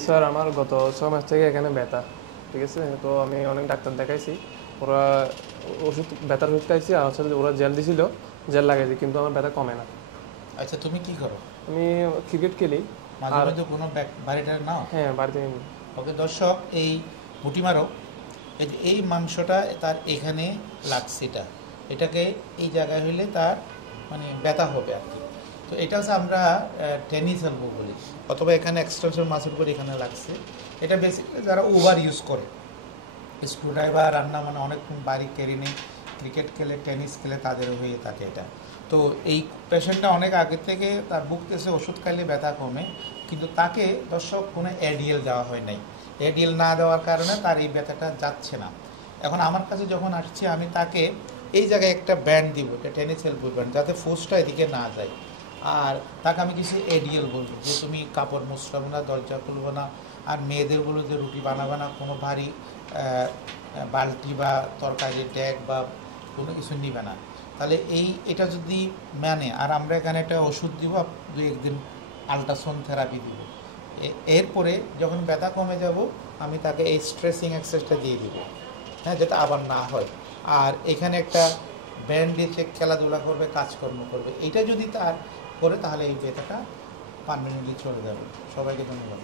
Sir আমার গত 6 মাস থেকে এখানে ব্যথা, ঠিক আছে। তো আমি অনেক ডাক্তার দেখাইছি, ওরা ওষুধ ব্যথার ওষুধ খাইছি, আর হচ্ছে যে ওরা জেল দিছিল, জেল লাগাইছি, কিন্তু আমার ব্যথা কমে না। আচ্ছা, তুমি কি করো? আমি ক্রিকেট খেলি। মাঝে আর মধ্যে কোনো বাড়িটা নাও? হ্যাঁ, বাড়িতে ওকে দর্শক, এই গুটি মারো, এই মাংসটা তার এখানে লাগছে, এটাকে এই জায়গায় হইলে তার মানে ব্যথা হবে আর কি। তো এটা হচ্ছে আমরা টেনিস এলবো বলি, অথবা এখানে এক্সটেনশন মাসেল করে এখানে লাগছে। এটা বেসিক্যালি যারা ওভার ইউজ করে, স্ক্রু ড্রাইভার রান্না মানে অনেক বাড়ি কেড়ে নেই, ক্রিকেট খেলে টেনিস খেলে তাদের হয়ে থাকে এটা। তো এই পেশেন্টটা অনেক আগে থেকে তার ভুগতেছে, ওষুধ খাইলে ব্যথা কমে, কিন্তু তাকে দর্শক কোনো এডিএল দেওয়া হয় নাই। এডিএল না দেওয়ার কারণে তার এই ব্যথাটা যাচ্ছে না। এখন আমার কাছে যখন আসছে, আমি তাকে এই জায়গায় একটা ব্যান্ড দিব, এটা টেনিস এলবো ব্যান্ড, যাতে ফোর্সটা এদিকে না যায়। আর তাকে আমি কিছু এডিএল বলবো যে তুমি কাপড় মুছড়াবে না, দরজা খুলবো না, আর মেয়েদের বলো যে রুটি বানাবে না, কোনো ভারী বালতি বা তরকারির ড্যাগ বা কোনো কিছু নিবে না। তাহলে এটা যদি মানে, আর আমরা এখানে একটা ওষুধ দিব, 2-1 দিন আলট্রাসাউন্ড থেরাপি দিব। এরপরে যখন ব্যথা কমে যাব, আমি তাকে এই স্ট্রেসিং এক্সারসাইজটা দিয়ে দিব, হ্যাঁ, যেটা আবার না হয়। আর এখানে একটা ব্যান্ড দিয়ে খেলাধুলা করবে, কাজকর্ম করবে, এটা যদি তার করে, তাহলে এই ব্যথাটা পার্মানেন্টলি চলে যাবে। সবাইকে ধন্যবাদ।